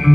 How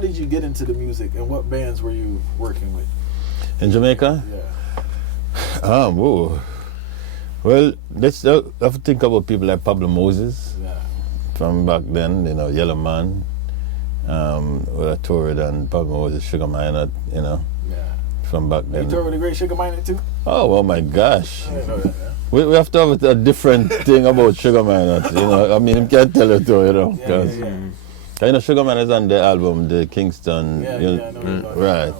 did you get into the music, and what bands were you working with? In Jamaica? Yeah. Whoa. Well, let's have to think about people like Pablo Moses Yeah. from back then, Yellow Man. With a toured and Pablo Moses, Sugar Minot, Yeah. from back You then. toured with the Great Sugar Minot too? Oh my gosh. I didn't know that. Yeah. We have to have a different thing about Sugar Minot, I mean, you can't tell it too, Yeah, because Sugar Minot is on the album, the Kingston, Yeah, I know. right.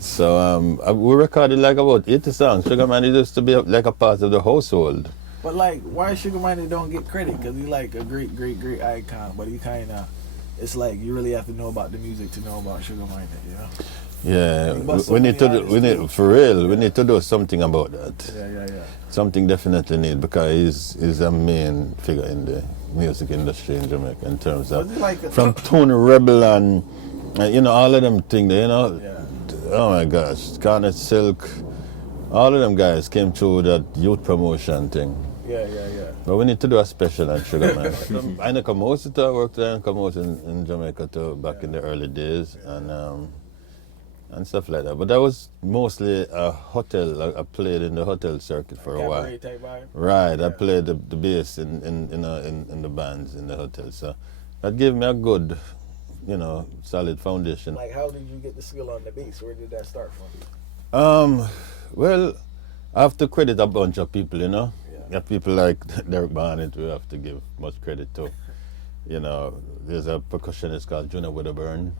So we recorded like about 80 songs. Sugar Minot used to be like a part of the household. But like, why Sugar Minot don't get credit? Because he's like a great, great, great icon. But he kind of, it's like you really have to know about the music to know about Sugar Minot, Yeah, He must we have need been to the do, we artist need for real. We need to do something about that. Yeah. Something definitely need, because he's a main figure in the music industry in Jamaica in terms of Was it like from Tony Rebel and all of them things. Yeah. Oh my gosh, Garnet Silk, all of them guys came through that youth promotion thing. Yeah. But we need to do a special on Sugar Man. I know Kamosita worked there and come out in Jamaica too back in the early days and stuff like that. But that was mostly a hotel. I played in the hotel circuit for a while. Cabaret type vibe? Right, I Yeah. played the bass in the bands in the hotel. So that gave me a good, solid foundation. Like, how did you get the skill on the bass? Where did that start from? Well, I have to credit a bunch of people, Yeah. Yeah, people like Derek Barnett, we have to give much credit to. There's a percussionist called Junior Wedderburn,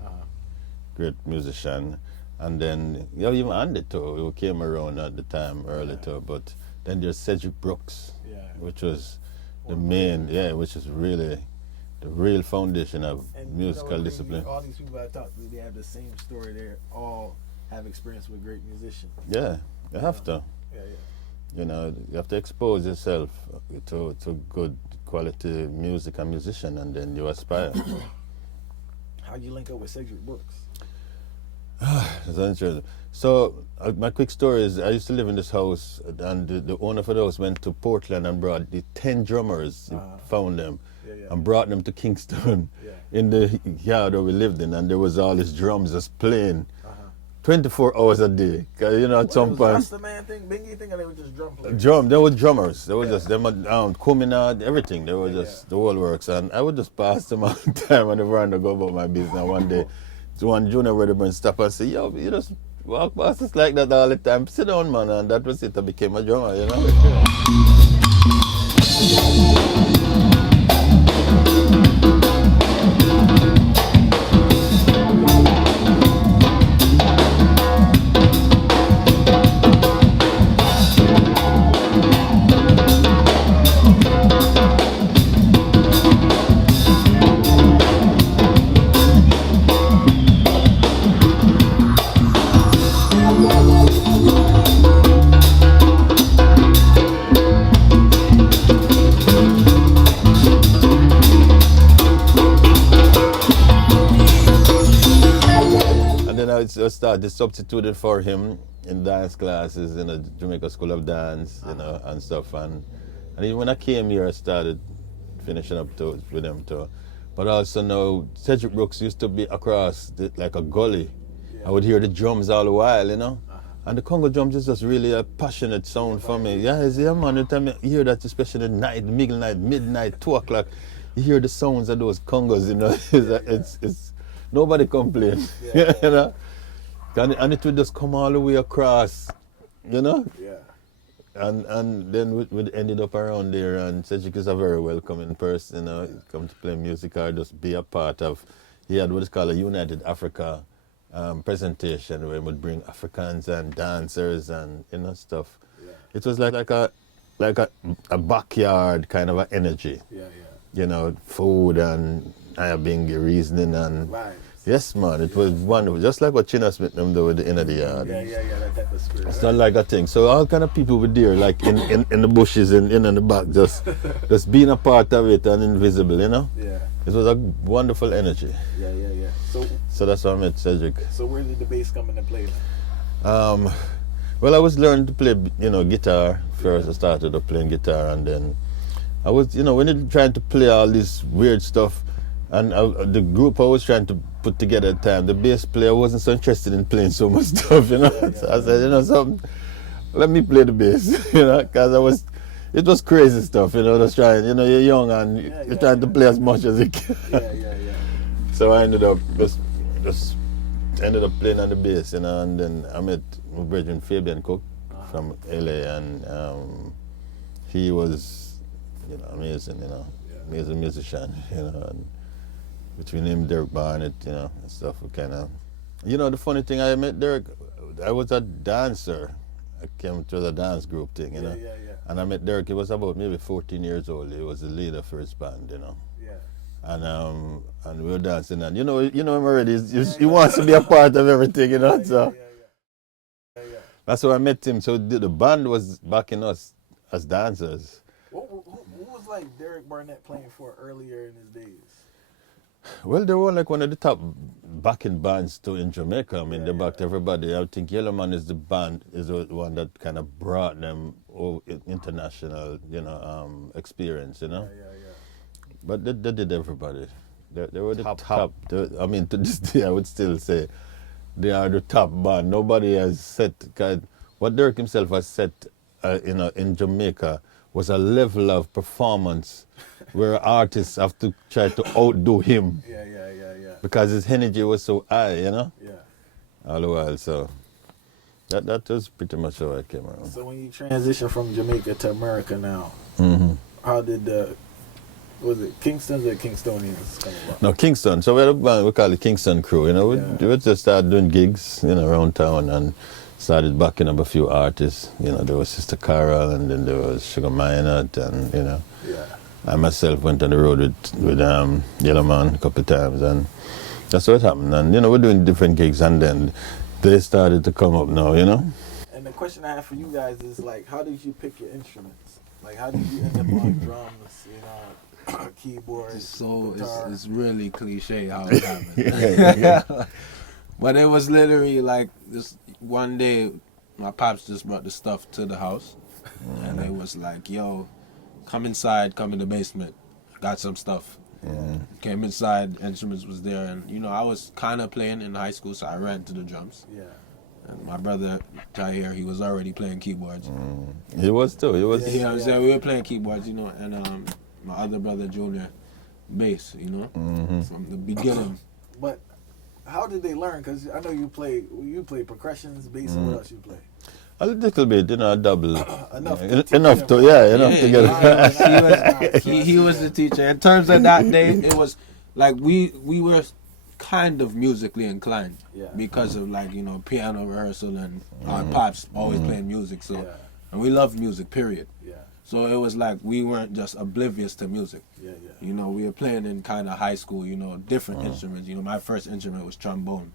great musician. And then, even Andy too, who came around at the time early too. But then there's Cedric Brooks, which was the main, which is really the real foundation of musical discipline. All these people I talked to, they have the same story. They all have experience with great musicians. Yeah, you have to. Yeah. You have to expose yourself to good quality music and musician, and then you aspire. How'd you link up with Cedric Brooks? That's interesting. So, my quick story is, I used to live in this house, and the owner for the house went to Portland and brought the 10 drummers, found them, and brought them to Kingston in the yard where we lived in, and there was all these drums just playing 24 hours a day. 'Cause, at some point. That's the man thing, Bingy thing, or they were just drum players? They were drummers. They were just them coming out, everything. They were just the whole works, and I would just pass them all the time on the veranda, go about my business. And one day, one Junior Wedderburn stop and say, "Yo, you just walk past us like that all the time. Sit down, man," and that was it. I became a drummer, I started substituted for him in dance classes in the Jamaica School of Dance, and stuff. And even when I came here, I started finishing up with him too. But also now, Cedric Brooks used to be across like a gully. I would hear the drums all the while, And the Congo drums is just really a passionate sound for me. Yeah, man. Every time you hear that, especially at night, middle night, midnight, 2 o'clock, you hear the sounds of those Congos, It's nobody complains, And it would just come all the way across, Yeah. And then we ended up around there, and Cedric is a very welcoming person, come to play music or just be a part of. He had what's called a United Africa presentation where he would bring Africans and dancers and stuff. Yeah. It was like a backyard kind of an energy. Yeah. Food and being reasoning and. Right. Yes, man, it was wonderful. Just like what China Smith them do with the end of the yard. Yeah, that type of spirit. It's not like a thing. So all kind of people were there, like in the bushes and in the back, just being a part of it and invisible, Yeah. It was a wonderful energy. Yeah. So that's how I met Cedric. So where did the bass come into play then? Well, I was learning to play, guitar first. I started up playing guitar, and then I was, when you're trying to play all this weird stuff, and the group I was trying to put together at the time, the bass player wasn't so interested in playing so much stuff, So I said, something, let me play the bass, because it was crazy stuff, just trying, you're young and you're trying to play as much as you can. So I ended up just ended up playing on the bass, and then I met my brother Fabian Cook from LA, and he was, amazing, amazing musician, and between him, Derek Barnett, and stuff, we kind of, the funny thing, I met Derek, I was a dancer. I came to the dance group thing, and I met Derek. He was about maybe 14 years old. He was the leader for his band, and we were dancing, and him already. He wants to be a part of everything, So that's how I met him. So the band was backing us as dancers. Who was like Derek Barnett playing for earlier in his days? Well, they were like one of the top backing bands too in Jamaica. I mean, they backed everybody. I think Yellowman is the one that kind of brought them international, experience, But they did everybody. They were the top. I mean, to this day, I would still say they are the top band. Nobody has set, what Derek himself has set, in Jamaica was a level of performance where artists have to try to outdo him. Because his energy was so high, all the while. So that was pretty much how I came around. So when you transition from Jamaica to America now, how did was it Kingston or Kingstonians come about? No, Kingston. So we had a band, we call it Kingston Crew. We just started doing gigs, around town, and started backing up a few artists. There was Sister Carol, and then there was Sugar Minot, and I myself went on the road with Yellowman a couple of times, and that's what happened. And we're doing different gigs, and then they started to come up now, And the question I have for you guys is like, how did you pick your instruments? Like, how did you end up on drums, keyboards, so guitar? it's really cliche how it happened. But it was literally like this one day, my pops just brought the stuff to the house, and it was like, yo, come inside, come in the basement, got some stuff. Came inside, instruments was there, and I was kind of playing in high school, so I ran to the drums. And my brother Tahir, he was already playing keyboards. He was too. He was. So we were playing keyboards, and my other brother Junior, bass, from the beginning. But how did they learn? Because I know you play percussions, bass, and what else you play? A little bit, a double. Enough to get it. He was the teacher. In terms of that day, it was like we were kind of musically inclined because of piano rehearsal and our pops always playing music. So and we loved music, period. So it was like we weren't just oblivious to music. We were playing in kind of high school, different instruments. My first instrument was trombone.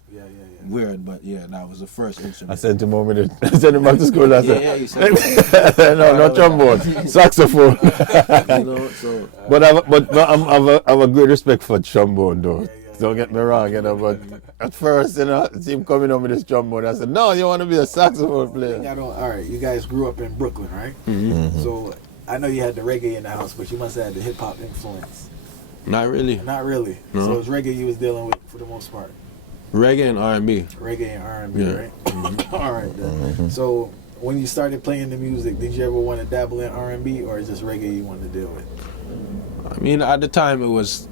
Weird, but that was the first instrument. I sent him home with it. I sent him back to school. You said no trombone, saxophone. But I have a great respect for trombone, though. Don't get me wrong, but at first, see him coming home with this trombone. I said, no, you want to be a saxophone player. All right, you guys grew up in Brooklyn, right? So I know you had the reggae in the house, but you must have had the hip-hop influence. Not really. Not really. No. So it was reggae you was dealing with for the most part. Reggae and R&B. Reggae and R&B, right? All right, then. So when you started playing the music, did you ever want to dabble in R&B, or is just reggae you wanted to deal with? I mean, at the time it was,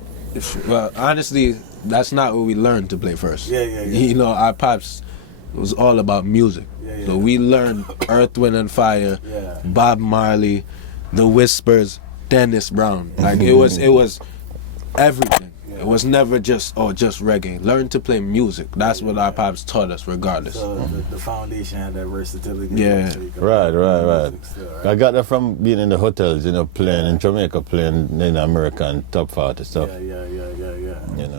honestly, that's not what we learned to play first. Our pops, it was all about music. So we learned Earth, Wind and Fire, Bob Marley, The Whispers, Dennis Brown. Like it was everything. It was never just reggae. Learn to play music. That's what our pops taught us, regardless. So the foundation had that versatility. Right. I got that from being in the hotels, playing in Jamaica, playing in American top 40 stuff. Yeah.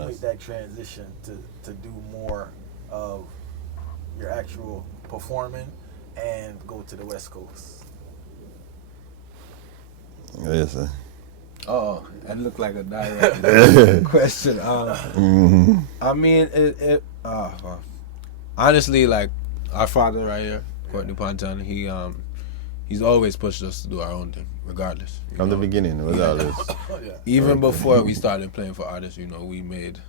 Make that transition to do more of your actual performing and go to the West Coast. Yes, sir. Oh, that looked like a direct question. I mean, honestly, like our father right here, Courtney Panton, he's always pushed us to do our own thing, regardless. From the beginning, it was always. Even before we started playing for artists, we made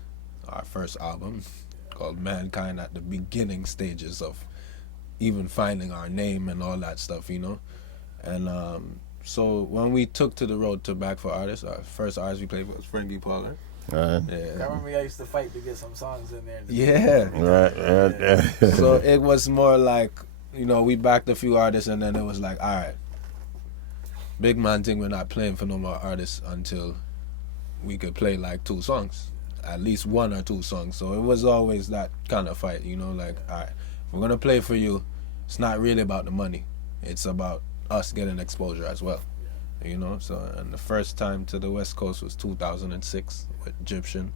our first album called Mankind at the beginning stages of even finding our name and all that stuff, And so when we took to the road to Back for Artists, our first artist we played was Frankie Paula. Right. I remember I used to fight to get some songs in there. Yeah. Right. So it was more like, we backed a few artists and then it was like, all right, big man thing, we're not playing for no more artists until we could play like 2 songs, at least 1 or 2 songs. So it was always that kind of fight, like, all right, we're going to play for you. It's not really about the money. It's about us getting exposure as well, So, and the first time to the West Coast was 2006 with Egyptian,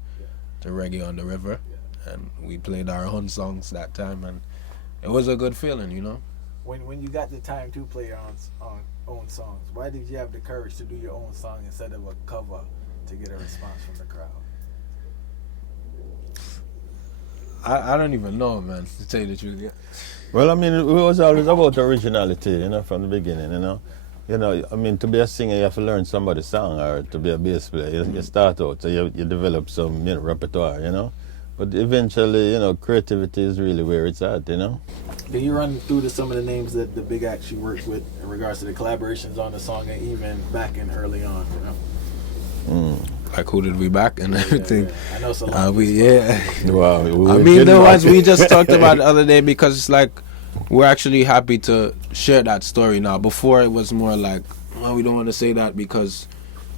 to Reggae on the River. And we played our own songs that time, and it was a good feeling, When you got the time to play your own songs, why did you have the courage to do your own song instead of a cover to get a response from the crowd? I don't even know, man, to tell you the truth. Yeah. Well, I mean, it was always about originality, from the beginning, I mean, to be a singer, you have to learn somebody's song, or to be a bass player, you start out, so you develop some repertoire, But eventually, creativity is really where it's at, Can you run through some of the names that the big acts you worked with in regards to the collaborations on the song and even back in early on, Like who did we back and everything? Yeah. I know so. Wow. I mean, the ones we just talked about the other day, because it's like we're actually happy to share that story now. Before it was more like, well, we don't want to say that because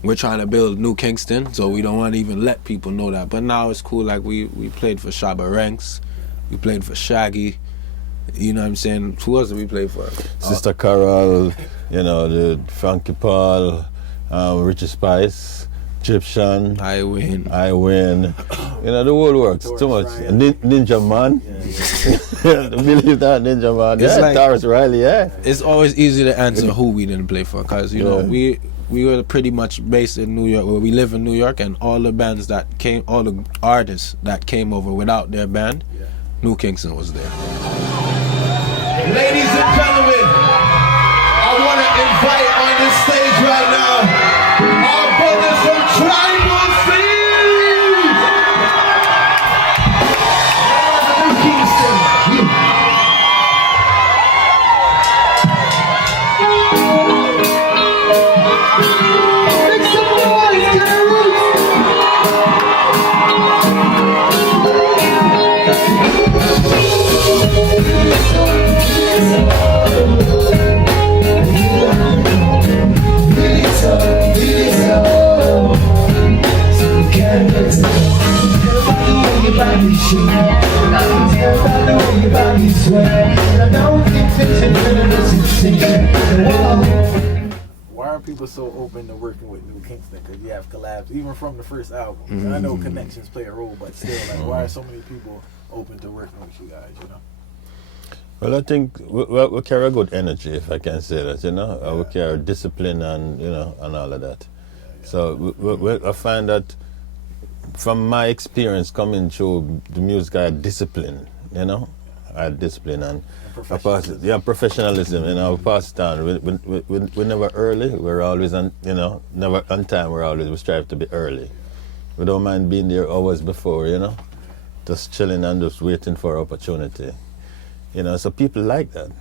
we're trying to build new Kingston, so we don't want to even let people know that. But now it's cool. Like we played for Shabba Ranks, we played for Shaggy. You know what I'm saying? Who else did we play for? Sister Carol, the Frankie Paul, Richie Spice, Egyptian. I win. The whole works. Too much. Ninja Man. Believe that, Ninja Man. It's like, Taurus Riley, It's always easy to answer who we didn't play for, because, we were pretty much based in New York, where we live in New York, and all the artists that came over without their band, New Kingston was there. Ladies and gentlemen, I want to invite on this stage right now our brothers from Tribal Seas! New Kingston. Make some noise, girls! Why are people so open to working with New Kingston? Because you have collabs, even from the first album. And I know connections play a role, but still, why are so many people open to working with you guys, Well, I think we carry a good energy, if I can say that, We carry discipline and, and all of that. So I find that from my experience coming through the music, I had discipline, I had discipline and professionalism, we pass it on. We're never early, we're always on, never on time, we strive to be early. We don't mind being there hours before, just chilling and just waiting for opportunity. So people like that.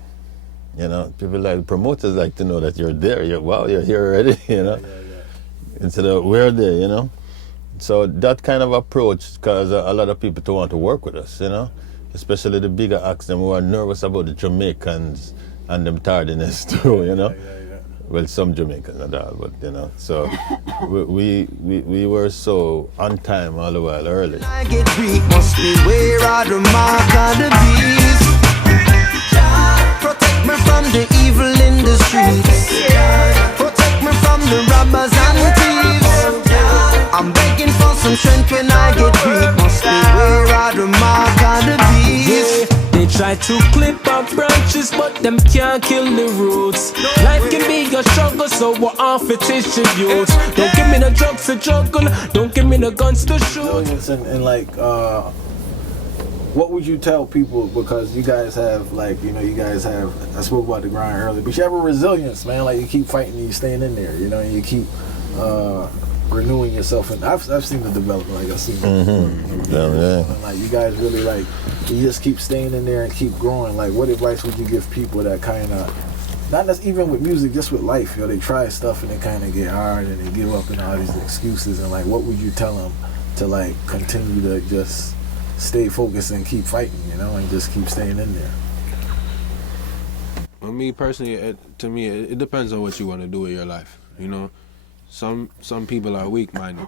People like, promoters like to know that you're there. You're here already, Instead of we're there, So that kind of approach caused a lot of people to want to work with us, Especially the bigger acts, them who are nervous about the Jamaicans and them tardiness too, Well, some Jamaicans not all, but So we were so on time all the while early. I get weak, must be where I the mark of the beast. Protect me from the evil in the streets. Protect me from the robbers and thieves. I'm begging for some strength when I get weak. Must be where I the mark of the beast. They try to clip up branches, but them can't kill the roots. Life can be a struggle, so we're off it is your youth. Don't give me the drugs to juggle, don't give me the guns to shoot. And like, what would you tell people, because you guys have, like, you know, you guys have, I spoke about the grind earlier, but you have a resilience, man. Like, you keep fighting and you staying in there, you know, and you keep renewing yourself. And I've seen the development, like I've seen and like, you guys really, like, you just keep staying in there and keep growing. Like, what advice would you give people that kind of, not just even with music, just with life, you know, they try stuff and they kind of get hard and they give up and all these excuses, and like, what would you tell them to, like, continue to just stay focused and keep fighting, you know, and just keep staying in there? Well, me personally, it depends on what you want to do with your life. You know, some people are weak-minded,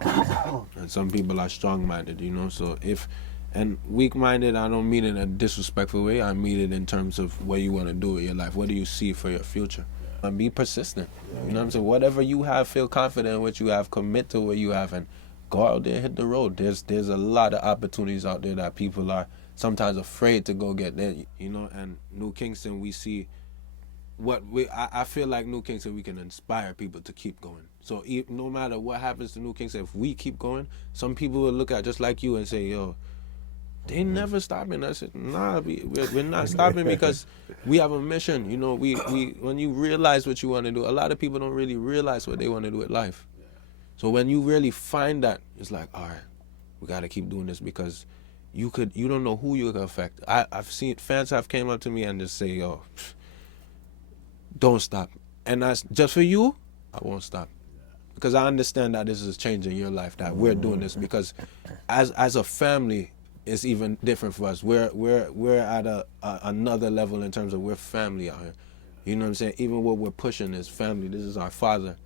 and some people are strong-minded. You know, so and weak-minded, I don't mean it in a disrespectful way. I mean it in terms of what you want to do with your life. What do you see for your future? And be persistent. You know what I'm saying? Whatever you have, feel confident in what you have. Commit to what you have, and go out there, hit the road. There's a lot of opportunities out there that people are sometimes afraid to go get there. You know, and New Kingston, we see I feel like New Kingston, we can inspire people to keep going. So no matter what happens to New Kingston, if we keep going, some people will look at just like you and say, yo, they never stopping. I said, nah, we're not stopping because we have a mission. You know, we when you realize what you want to do, a lot of people don't really realize what they want to do with life. So when you really find that, it's like, all right, we got to keep doing this, because you don't know who you can affect. I've seen fans have came up to me and just say, yo, don't stop. And that's just for you, I won't stop. Because I understand that this is changing your life, that we're doing this, because as a family, it's even different for us. We're at another level in terms of we're family out here. You know what I'm saying? Even what we're pushing is family. This is our father.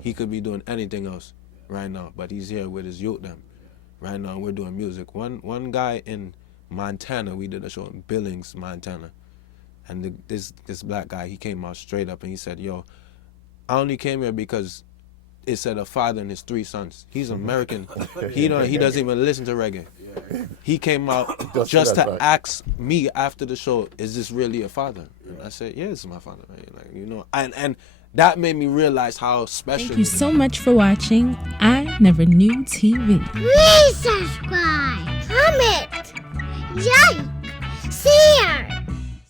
He could be doing anything else right now, but he's here with his youth them. Right now we're doing music. One guy in Montana, we did a show in Billings, Montana. And this black guy, he came out straight up and he said, yo, I only came here because it said a father and his 3 sons. He's American. He doesn't even listen to reggae. He came out just to ask me after the show, is this really a father? And I said, yeah, it's my father. Right? Like, you know, and that made me realize how special. Thank you so much for watching I Never Knew TV. Please subscribe, comment, like, share.